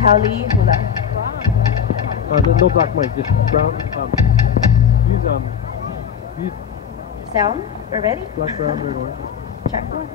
Taoli hula. No black mic, just brown. Use Sound? We're ready? black, brown, red, orange. Check one.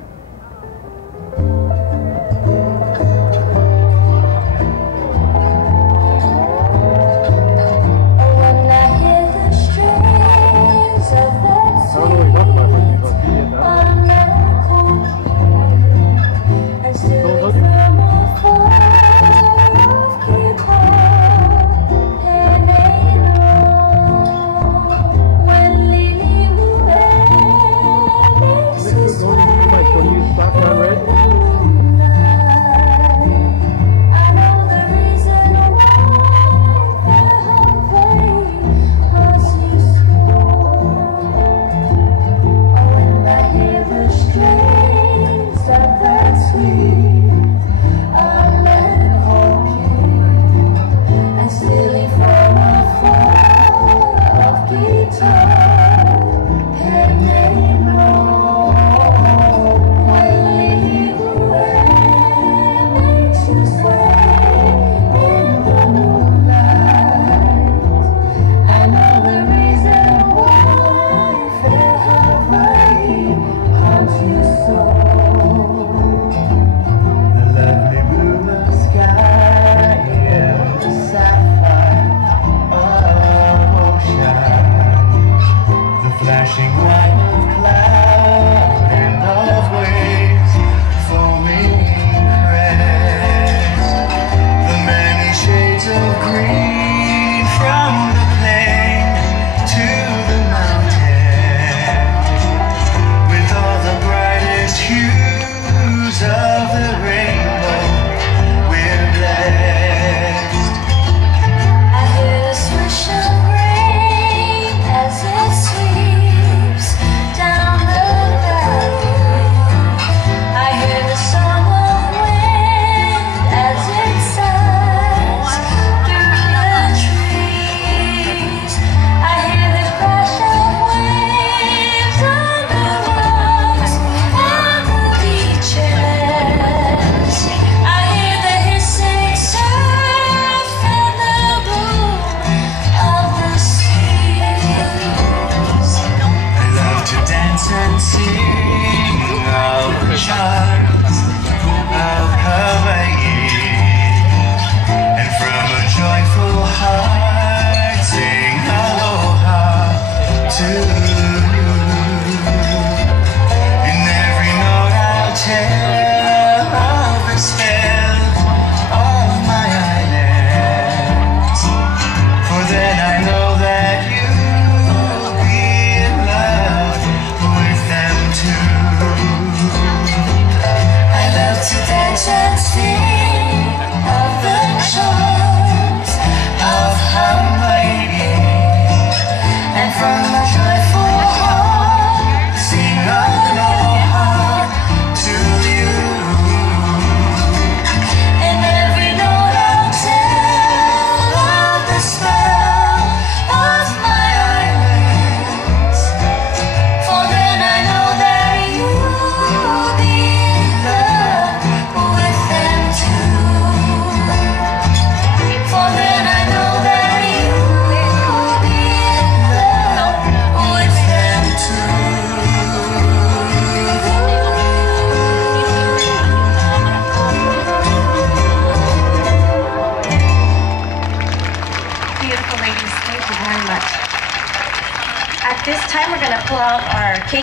And sing of the charms of Hawaii, and from a joyful heart sing aloha to you. In every note I'll tell of the spell of my islands, for then I know that you'll be in love with them too. I love to dance and sing of the charms of Hawaii, and from a joyful heart sing aloha to you. In every note I'll tell of the spell of my islands, for then I know that you'll be in love with them too. For then I know that you'll be in love with them too. Beautiful ladies, thank you very much. At this time, we're going to pull out our cake.